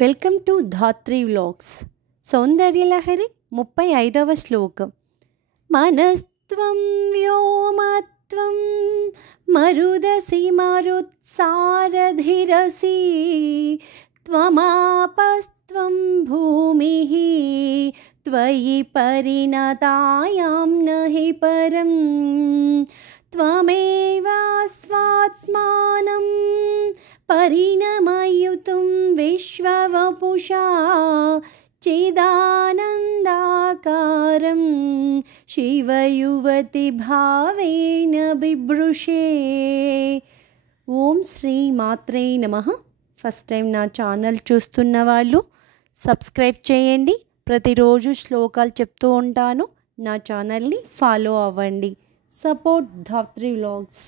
Welcome to Dhatri vlogs. Saundaryalahari 35వ శ్లోకం. మనస్త్వం వ్యోమత్వం మరుదసి మరుత్సారధిరసి త్వమాపస్త్వం భూమిః త్వయి పరిణతాయాం నహి పరం త్వమేవాస్వాత్మానం పరిణమయుతుం విశ్వవపుషా చిదానందాకారం శివయువతి భావేన బిభృషే. ఓం శ్రీ మాత్రే నమః. ఫస్ట్ టైం నా ఛానల్ చూస్తున్న వాళ్ళు సబ్స్క్రైబ్ చేయండి. ప్రతిరోజు శ్లోకాలు చెప్తూ ఉంటాను. నా ఛానల్ని ఫాలో అవ్వండి. సపోర్ట్ ధాత్రి వ్లాగ్స్.